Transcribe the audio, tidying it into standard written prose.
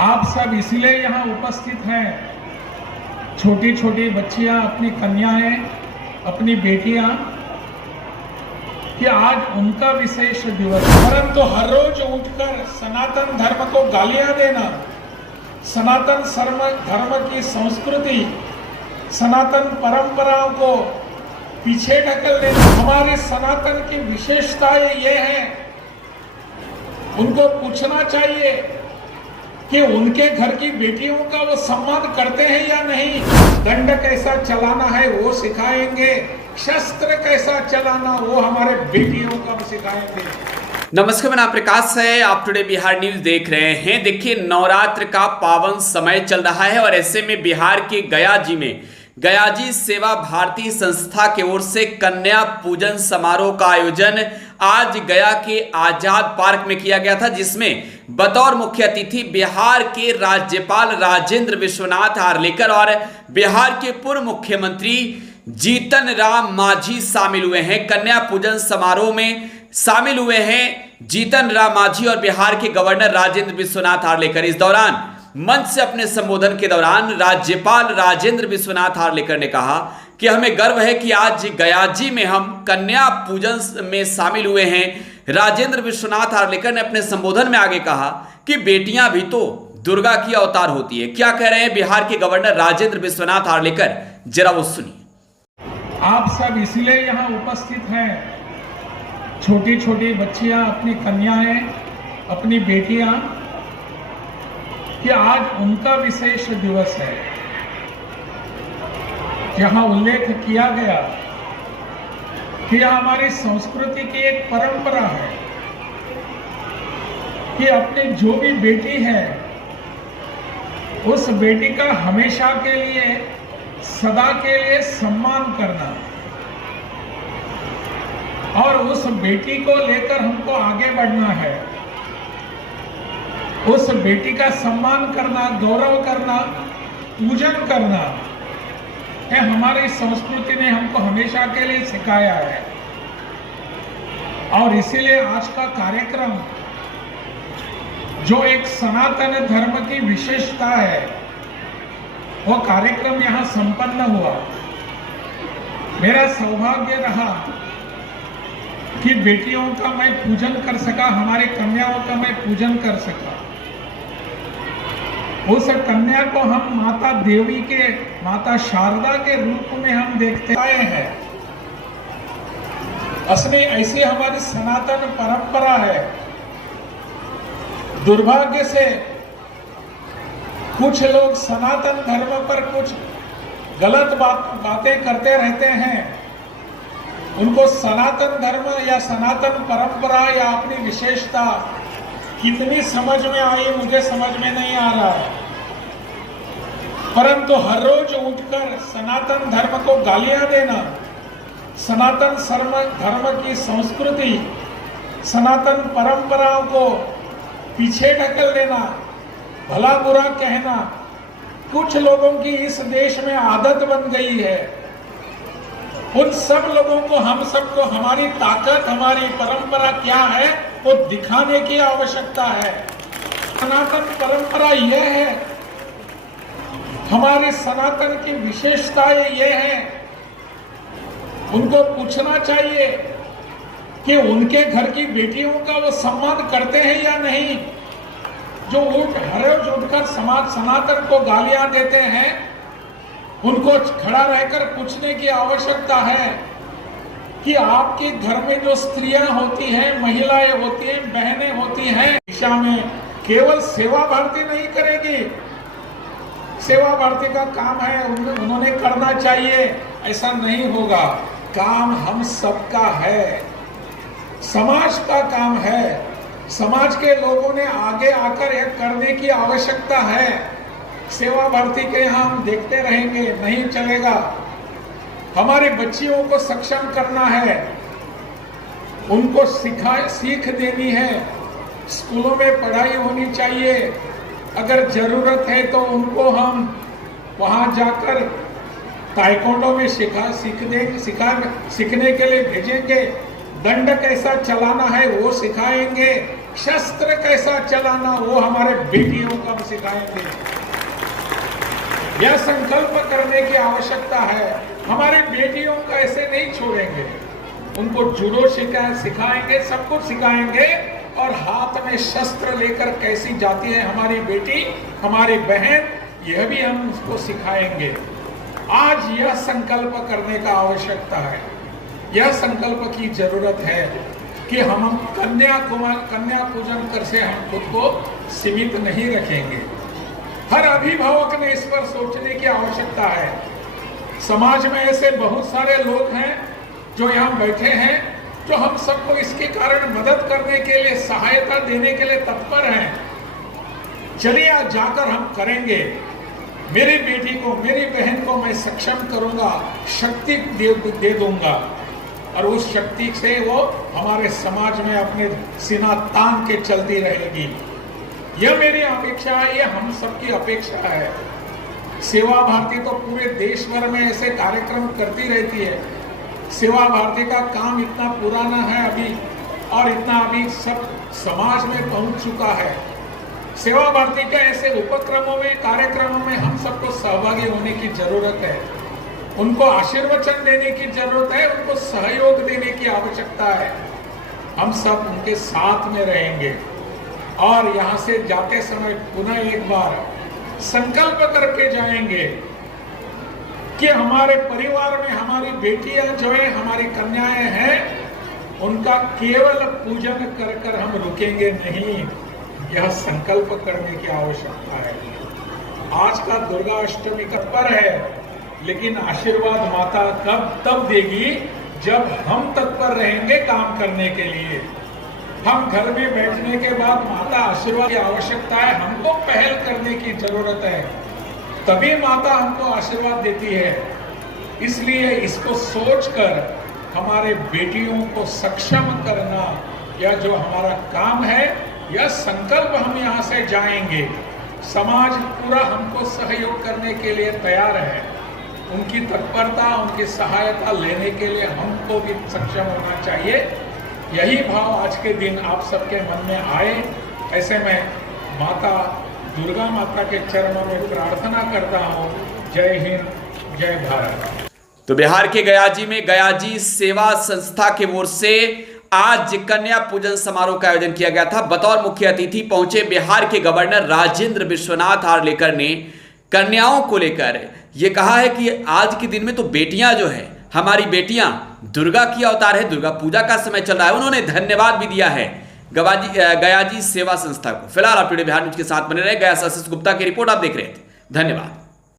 आप सब इसलिए यहाँ उपस्थित हैं, छोटी छोटी बच्चियाँ, अपनी कन्याएं, अपनी बेटियाँ, कि आज उनका विशेष दिवस है। परंतु हर रोज उठकर सनातन धर्म को गालियां देना, सनातन धर्म की संस्कृति, सनातन परंपराओं को पीछे ढकेल देना, हमारे सनातन की विशेषताएं ये हैं, उनको पूछना चाहिए कि उनके घर की बेटियों का वो सम्मान करते हैं या नहीं। दंड कैसा चलाना है वो सिखाएंगे, शस्त्र कैसा चलाना वो हमारे बेटियों को सिखाएंगे। नमस्कार, मैं प्रकाश है, आप टुडे बिहार न्यूज देख रहे हैं। देखिए, नवरात्र का पावन समय चल रहा है और ऐसे में बिहार के गया जी में गयाजी सेवा भारती संस्था की ओर से कन्या पूजन समारोह का आयोजन आज गया के आजाद पार्क में किया गया था, जिसमें बतौर मुख्य अतिथि बिहार के राज्यपाल राजेंद्र विश्वनाथ हार्लेकर और बिहार के पूर्व मुख्यमंत्री जीतन राम मांझी शामिल हुए हैं। कन्या पूजन समारोह में शामिल हुए हैं जीतन राम मांझी और बिहार के गवर्नर राजेंद्र विश्वनाथ हार्लेकर। इस दौरान मंच से अपने संबोधन के दौरान राज्यपाल राजेंद्र विश्वनाथ हार्लेकर ने कहा कि हमें गर्व है कि आज गयाजी में हम कन्या पूजन में शामिल हुए हैं। राजेंद्र विश्वनाथ हार्लेकर ने अपने संबोधन में आगे कहा कि बेटियां भी तो दुर्गा की अवतार होती है। क्या कह रहे हैं बिहार के गवर्नर राजेंद्र विश्वनाथ हार्लेकर, जरा वो सुनिए। आप सब इसलिए यहाँ उपस्थित हैं, छोटी छोटी बच्चियां, अपनी कन्याएं, अपनी बेटियां, कि आज उनका विशेष दिवस है। जहां उल्लेख किया गया कि यह हमारी संस्कृति की एक परंपरा है कि अपनी जो भी बेटी है उस बेटी का हमेशा के लिए, सदा के लिए सम्मान करना और उस बेटी को लेकर हमको आगे बढ़ना है। उस बेटी का सम्मान करना, गौरव करना, पूजन करना, यह हमारी संस्कृति ने हमको हमेशा के लिए सिखाया है। और इसीलिए आज का कार्यक्रम जो एक सनातन धर्म की विशेषता है, वो कार्यक्रम यहाँ संपन्न हुआ। मेरा सौभाग्य रहा कि बेटियों का मैं पूजन कर सका, हमारी कन्याओं का मैं पूजन कर सका। उस कन्या को हम माता देवी के, माता शारदा के रूप में हम देखते आए हैं। असली ऐसी हमारी सनातन परंपरा है। दुर्भाग्य से कुछ लोग सनातन धर्म पर कुछ गलत बातें करते रहते हैं। उनको सनातन धर्म या सनातन परंपरा या अपनी विशेषता कितनी समझ में आई, मुझे समझ में नहीं आ रहा है। परंतु हर रोज उठकर सनातन धर्म को गालियां देना, सनातन धर्म की संस्कृति, सनातन परंपराओं को पीछे ढकेल देना, भला बुरा कहना, कुछ लोगों की इस देश में आदत बन गई है। उन सब लोगों को, हम सबको हमारी ताकत, हमारी परंपरा क्या है वो दिखाने की आवश्यकता है। सनातन परंपरा यह है, हमारे सनातन की विशेषताएं ये हैं, उनको पूछना चाहिए कि उनके घर की बेटियों का वो सम्मान करते हैं या नहीं। जो हर रोज उठकर सनातन को गालियां देते हैं, उनको खड़ा रहकर पूछने की आवश्यकता है कि आपके घर में जो स्त्रियां होती हैं, महिलाएं होती हैं, बहनें होती हैं, दिशा में केवल सेवा भारती नहीं करेगी। सेवा भारती का काम है, उन्होंने करना चाहिए, ऐसा नहीं होगा। काम हम सबका है, समाज का काम है। समाज के लोगों ने आगे आकर यह करने की आवश्यकता है। सेवा भारती के यहाँ हम देखते रहेंगे, नहीं चलेगा। हमारी बच्चियों को सक्षम करना है, उनको सीख देनी है। स्कूलों में पढ़ाई होनी चाहिए। अगर जरूरत है तो उनको हम वहाँ जाकर ताइक्वांडो में सीखने के लिए भेजेंगे। दंड कैसा चलाना है वो सिखाएंगे, शस्त्र कैसा चलाना वो हमारे बेटियों को हम सिखाएंगे। यह संकल्प करने की आवश्यकता है। हमारी बेटियों को ऐसे नहीं छोड़ेंगे, उनको जूडो सिखाएंगे, सब कुछ सिखाएंगे, और हाथ में शस्त्र लेकर कैसी जाती है हमारी बेटी, हमारी बहन, यह भी हम उसको सिखाएंगे। आज यह संकल्प करने का आवश्यकता है, यह संकल्प की जरूरत है कि हम कन्या पूजन कर से हम खुद को सीमित नहीं रखेंगे। हर अभिभावक ने इस पर सोचने की आवश्यकता है। समाज में ऐसे बहुत सारे लोग हैं जो यहाँ बैठे हैं, जो हम सबको इसके कारण मदद करने के लिए, सहायता देने के लिए तत्पर हैं। चलिए आज जाकर हम करेंगे। मेरी बेटी को, मेरी बहन को मैं सक्षम करूंगा, शक्ति दे दूंगा, और उस शक्ति से वो हमारे समाज में अपने सीना तान के चलती रहेगी। यह मेरी अपेक्षा है, यह हम सबकी अपेक्षा है। सेवा भारती तो पूरे देश भर में ऐसे कार्यक्रम करती रहती है। सेवा भारती का काम इतना पुराना है अभी, और इतना अभी सब समाज में पहुंच चुका है। सेवा भारती के ऐसे उपक्रमों में, कार्यक्रमों में हम सबको सहभागी होने की जरूरत है। उनको आशीर्वचन देने की जरूरत है, उनको सहयोग देने की आवश्यकता है। हम सब उनके साथ में रहेंगे, और यहाँ से जाते समय पुनः एक बार संकल्प करके जाएंगे कि हमारे परिवार में हमारी बेटियां जो है, हमारी कन्याएं हैं, उनका केवल पूजन कर कर हम रुकेंगे नहीं। यह संकल्प करने की आवश्यकता है। आज का दुर्गा अष्टमी का पर्व है, लेकिन आशीर्वाद माता तब देगी जब हम तत्पर रहेंगे काम करने के लिए। हम घर में बैठने के बाद माता आशीर्वाद की आवश्यकता है, हमको पहल करने की जरूरत है, तभी माता हमको आशीर्वाद देती है। इसलिए इसको सोचकर हमारे बेटियों को सक्षम करना, यह जो हमारा काम है, यह संकल्प हम यहाँ से जाएंगे। समाज पूरा हमको सहयोग करने के लिए तैयार है। उनकी तत्परता, उनकी सहायता लेने के लिए हमको भी सक्षम होना चाहिए। यही भाव आज के दिन आप सबके मन में आए, ऐसे में माता दुर्गा माता के चरणों में प्रार्थना करता हूँ। जय हिंद, जय भारत। तो बिहार के गयाजी में गयाजी सेवा संस्था की ओर से आज कन्या पूजन समारोह का आयोजन किया गया था। बतौर मुख्य अतिथि पहुंचे बिहार के गवर्नर राजेंद्र विश्वनाथ आर्लेकर ने कन्याओं को लेकर ये कहा है कि आज के दिन में तो बेटियां जो है, हमारी बेटियां दुर्गा की अवतार है, दुर्गा पूजा का समय चल रहा है। उन्होंने धन्यवाद भी दिया है गयाजी सेवा संस्था को। फिलहाल आप टुडे बिहार न्यूज के साथ बने रहे। गया से आशीष गुप्ता की रिपोर्ट आप देख रहे थे। धन्यवाद।